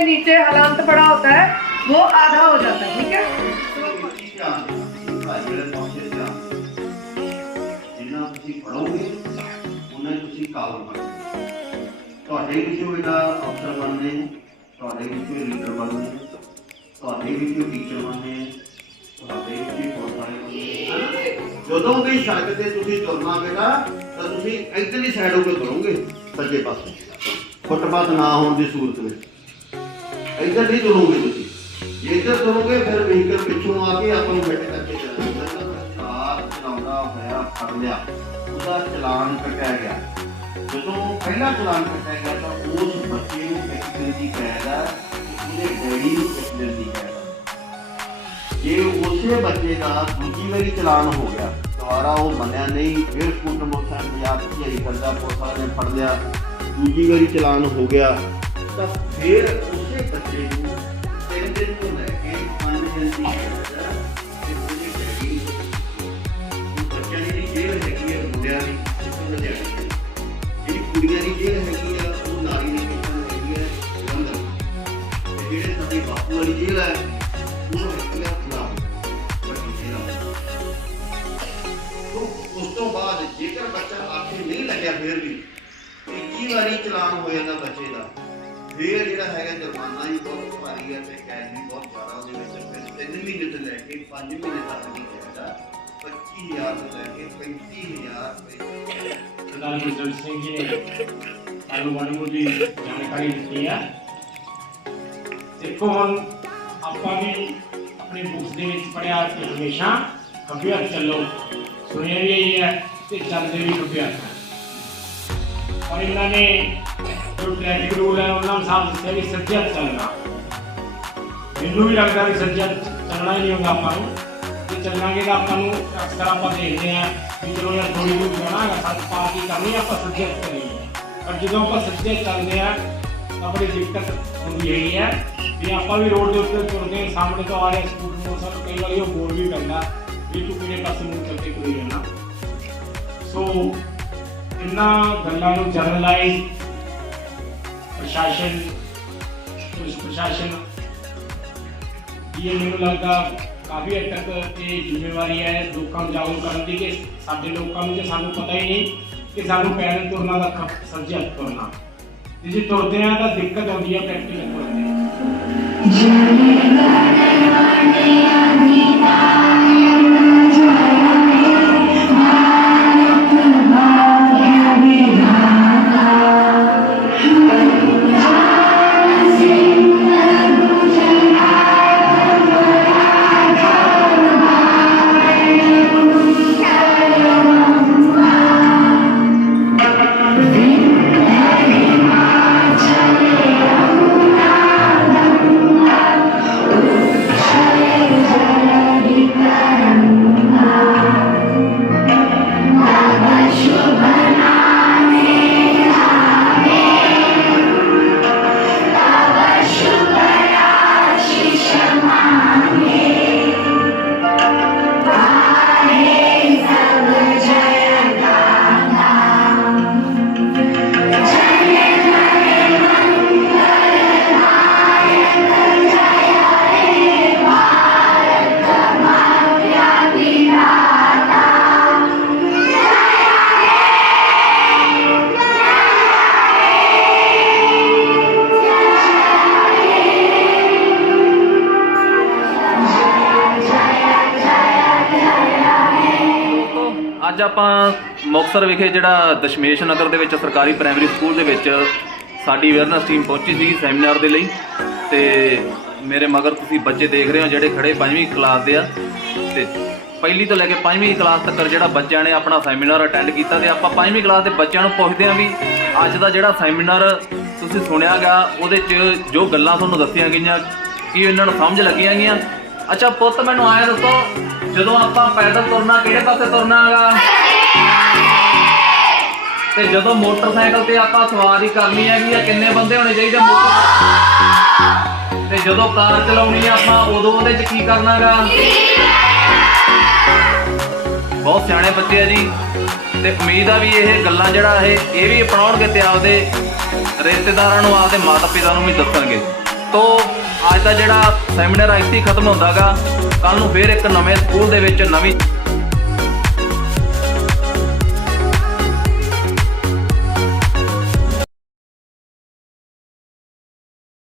नीचे हलांत पड़ा होता है वो आधा हो जाता है ठीक है ਜਿੰਨਾ ਤੁਸੀਂ ਪੜੋਗੇ ਉਹਨਾਂ ਤੁਸੀਂ ਕਾਬਲ ਬਣੋਗੇ ਤੁਹਾਡੇ ਵਿੱਚੋਂ ਇਹਦਾ ਅਫਸਰ ਬਣਨੇ ਨੇ, ਤੁਹਾਡੇ ਵਿੱਚੋਂ ਲੀਡਰ ਬਣਨੇ ਨੇ, ਤੁਹਾਡੇ ਵਿੱਚੋਂ ਟੀਚਰ ਬਣਨੇ ਨੇ, ਤੁਹਾਡੇ ਵਿੱਚੋਂ ਪੁਲਿਸ ਵਾਲੇ ਬਣਨੇ ਨੇ। ਜਦੋਂ ਵੀ ਸੜਕ ਤੇ ਤੁਸੀਂ ਤੁਰਨਾ ਬੇਟਾ ਤਾਂ ਤੁਸੀਂ ਇੱਧਰਲੀ ਸਾਈਡ ਹੋ ਕੇ ਤੁਰੋਗੇ ਸੱਜੇ ਪਾਸੇ ਫੁੱਟਪਾਥ ਨਾ ਹੋਣ ਦੀ ਸੂਰਤ ਵਿੱਚ ਇੱਧਰ ਨਹੀਂ ਤੁਰੋਗੇ ਤੁਸੀਂ। ਜੇ ਇੱਧਰ ਤੁਰੋਗੇ, ਫਿਰ ਵਹੀਕਲ ਪਿੱਛੋਂ ਆ ਕੇ ਆਪਾਂ ਨੂੰ ਫਿੱਟ ਕਰਕੇ ਚੱਲਣਾ ਕਾਰ ਚਲਾਉਂਦਾ ਹੋਇਆ, ਫੜ ਲਿਆ। ਉਹਦਾ ਚਲਾਨ ਕੱਟਿਆ ਗਿਆ। ਜਦੋਂ ਪਹਿਲਾ ਚਲਾਨ ਕੱਟਿਆ ਗਿਆ, ਤਾਂ ਉਸ ਬੱਚੇ ਨੂੰ ਇੱਕ ਦੀ ਕੈਦ ਆ ਉਹਦੇ ਡੈਡੀ ਨੂੰ ਇੱਕ ਦੀ ਕੈਦ ਜੇ ਉਸੇ ਬੱਚੇ ਦਾ ਦੂਜੀ ਵਾਰੀ ਚਲਾਨ ਹੋ ਗਿਆ, ਦੁਬਾਰਾ ਉਹ ਮੰਨਿਆ ਨਹੀਂ, ਫਿਰ ਸਕੂਟਰ ਮੋਟਰਸਾਈਕਲ ਜਾਂ ਧਿਆਈ ਕਰਦਾ, ਪੁਲਿਸ ਵਾਲੇ ਨੇ ਫੜ ਲਿਆ, ਦੂਜੀ ਵਾਰੀ ਚਲਾਨ ਹੋ ਗਿਆ, ਤਾਂ ਫਿਰ ਉਸੇ ਬੱਚੇ ਨੂੰ ਤੋਂ ਲੈ ਕੇ ਪੰਜ ਦਿਨ ਹੈ ਜੇਕਰ ਬੱਚਾ ਆਖੇ ਨਹੀਂ ਲੱਗਿਆ ਫਿਰ ਵੀ, ਤੀਜੀ ਵਾਰੀ ਚਲਾਨ ਹੋ ਜਾਂਦਾ ਬੱਚੇ ਦਾ। ਫੇਰ ਜਿਹੜਾ ਹੈਗਾ ਜੁਰਮਾਨਾ ਵੀ ਬਹੁਤ ਭਾਰੀ ਹੈ ਤੇ ਕੈਦ ਵੀ ਬਹੁਤ ਜ਼ਿਆਦਾ ਉਹਦੇ ਵਿੱਚ ਫਿਰ 3 ਮਹੀਨੇ ਤੋਂ ਲੈ ਕੇ 5 ਮਹੀਨੇ ਤੱਕ ਦੀ ਕੈਦ ਆ। 25000 ਤੋਂ ਲੈ ਕੇ 35000 ਰੁਪਏ। ਸਰਦਾਰ ਗੁਰਜੰਟ ਸਿੰਘ ਜੀ ਨੇ ਸਾਨੂੰ ਮਾੜੀ ਮੋਟੀ ਜਾਣਕਾਰੀ ਦਿੱਤੀ ਹੈ ਦੇਖੋ ਹੁਣ ਆਪਾਂ ਵੀ ਆਪਣੀ ਬੁੱਕਸ ਦੇ ਵਿੱਚ ਪੜਿਆ ਕਿ ਹਮੇਸ਼ਾ ਖੱਬੇ ਹੱਥ ਚੱਲੋ। ਸੁਣਿਆ ਵੀ ਇਹੀ ਹੈ ਤੇ ਚੱਲਦੇ ਵੀ ਖੱਬੇ ਹੱਥ ਹੈ। ਔਰ ਇਹਨਾਂ ਨੇ ਜੋ ਟ੍ਰੈਫਿਕ ਰੂਲ ਹੈ, ਉਹਨਾਂ ਨੂੰ ਸਾਫ਼ ਚੱਲਣਾ। ਮੈਨੂੰ ਵੀ ਲੱਗਦਾ ਵੀ ਸੱਜੇ ਚੱਲਣਾ ਹੀ ਨਹੀਂ ਹੁੰਦਾ ਆਪਾਂ ਨੂੰ। ਜੇ ਚੱਲਾਂਗੇ ਤਾਂ ਆਪਾਂ ਨੂੰ ਅਕਸਰ ਆਪਾਂ ਦੇਖਦੇ ਹਾਂ ਵੀ ਚਲੋ ਯਾਰ ਥੋੜੀ ਜਿਹੀ ਜਾਣਾ ਸੱਤ ਪਾਰਟੀ ਕਰਨੀ ਆਪਾਂ ਸੱਜੇ ਹੱਥ ਪਰ ਜਦੋਂ ਆਪਾਂ ਸੱਜੇ ਚੱਲਦੇ ਆ ਤਾਂ ਬੜੀ ਦਿੱਕਤ ਹੁੰਦੀ ਹੈਗੀ ਹੈ। ਵੀ ਆਪਾਂ ਵੀ ਰੋਡ ਦੇ ਉੱਤੇ ਤੁਰਦੇ ਹਾਂ, ਸਾਹਮਣੇ ਤੋਂ ਆ ਰਿਹਾ ਸਕੂਟਰ ਮੋਟਰਸਾਈਕਲ ਕਈ ਵਾਰੀ ਉਹ ਬੋਲ ਵੀ ਪੈਂਦਾ ਵੀ ਤੂੰ ਕਿਹੜੇ ਪਾਸੇ ਨੂੰ ਚੱਲ ਕੇ ਜਾਣਾ। ਸੋ ਇਹਨਾਂ ਗੱਲਾਂ ਨੂੰ ਜਨਰਲਾਈਜ਼ ਪ੍ਰਸ਼ਾਸਨ, ਪੁਲਿਸ ਪ੍ਰਸ਼ਾਸਨ ਇਹ ਮੈਨੂੰ ਲੱਗਦਾ ਕਾਫੀ ਹੱਦ ਤੱਕ ਇਹ ਜ਼ਿੰਮੇਵਾਰੀ ਹੈ ਲੋਕਾਂ ਨੂੰ ਜਾਗਰੂਕ ਕਰਨ ਦੀ ਕਿ ਸਾਡੇ ਲੋਕਾਂ ਨੂੰ ਜੇ ਸਾਨੂੰ ਪਤਾ ਹੀ ਨਹੀਂ ਕਿ ਸਾਨੂੰ ਪੈਦਲ ਤੁਰਨਾ ਦਾ ਸੱਜੇ ਹੱਥ ਤੁਰਨਾ। ਜੇ ਤੁਰਦੇ ਆ ਤਾਂ ਦਿੱਕਤ ਆਉਂਦੀ ਹੈ ਪ੍ਰੈਕਟੀਕਲ ਤੁਰਦੇ ਅੱਜ ਆਪਾਂ ਮੁਕਤਸਰ ਵਿਖੇ ਜਿਹੜਾ ਦਸ਼ਮੇਸ਼ ਨਗਰ ਦੇ ਵਿੱਚ ਸਰਕਾਰੀ ਪ੍ਰਾਇਮਰੀ ਸਕੂਲ ਦੇ ਵਿੱਚ ਸਾਡੀ ਅਵੇਅਰਨੈਸ ਟੀਮ ਪਹੁੰਚੀ ਸੀ ਸੈਮੀਨਾਰ ਦੇ ਲਈ। ਤੇ ਮੇਰੇ ਮਗਰ ਤੁਸੀਂ ਬੱਚੇ ਦੇਖ ਰਹੇ ਹੋ ਜਿਹੜੇ ਖੜੇ ਪੰਜਵੀਂ ਕਲਾਸ ਦੇ ਆ। ਤੇ ਪਹਿਲੀ ਤੋਂ ਲੈ ਕੇ ਪੰਜਵੀਂ ਕਲਾਸ ਤੱਕ ਜਿਹੜਾ ਬੱਚਿਆਂ ਨੇ ਆਪਣਾ ਸੈਮੀਨਾਰ ਅਟੈਂਡ ਕੀਤਾ ਤੇ ਆਪਾਂ ਪੰਜਵੀਂ ਕਲਾਸ ਦੇ ਬੱਚਿਆਂ ਨੂੰ ਪੁੱਛਦੇ ਆਂ ਵੀ ਅੱਜ ਦਾ ਜਿਹੜਾ ਸੈਮੀਨਾਰ ਤੁਸੀਂ ਸੁਣਿਆਗਾ ਉਹਦੇ 'ਚ ਜੋ ਗੱਲਾਂ ਤੁਹਾਨੂੰ ਦੱਸੀਆਂ ਗਈਆਂ, ਕੀ ਇਹਨਾਂ ਨੂੰ ਸਮਝ ਲੱਗੀਆਂ ਗਈਆਂ ਅੱਛਾ, ਪੁੱਤ, ਮੈਨੂੰ ਆਇਆ ਦੱਸੋ, ਜਦੋਂ ਆਪਾਂ ਪੈਦਲ ਤੁਰਨਾ, ਕਿਹੜੇ ਪਾਸੇ ਤੁਰਨਾ ਹੈਗਾ? ਤੇ ਜਦੋਂ ਮੋਟਰਸਾਈਕਲ ਤੇ ਆਪਾਂ ਸਵਾਰੀ ਕਰਨੀ ਹੈਗੀ ਆ, ਕਿੰਨੇ ਬੰਦੇ ਹੋਣੇ ਚਾਹੀਦੇ ਮੋਟਰ? ਤੇ ਜਦੋਂ ਕਾਰ ਚਲਾਉਣੀ ਆ ਆਪਾਂ, ਉਦੋਂ ਉਹਦੇ 'ਚ ਕੀ ਕਰਨਾ ਹੈਗਾ? ਬਹੁਤ ਸਿਆਣੇ ਬੱਚੇ ਆ ਜੀ। ਤੇ ਉਮੀਦ ਆ ਵੀ ਇਹ ਗੱਲਾਂ ਜਿਹੜਾ ਇਹ ਇਹ ਵੀ ਅਪਣਾਉਣਗੇ ਤੇ ਆਪਦੇ ਰਿਸ਼ਤੇਦਾਰਾਂ ਨੂੰ, ਆਪਦੇ ਮਾਤਾ ਪਿਤਾ ਨੂੰ ਵੀ ਦੱਸਣਗੇ। ਤੋ ਅੱਜ ਦਾ ਜਿਹੜਾ ਸੈਮੀਨਾਰ ਇੱਥੇ ਹੀ ਖਤਮ ਹੁੰਦਾਗਾ ਕੱਲ ਨੂੰ ਫੇਰ ਇੱਕ ਨਵੇਂ ਸਕੂਲ ਦੇ ਵਿੱਚ ਨਵੀਂ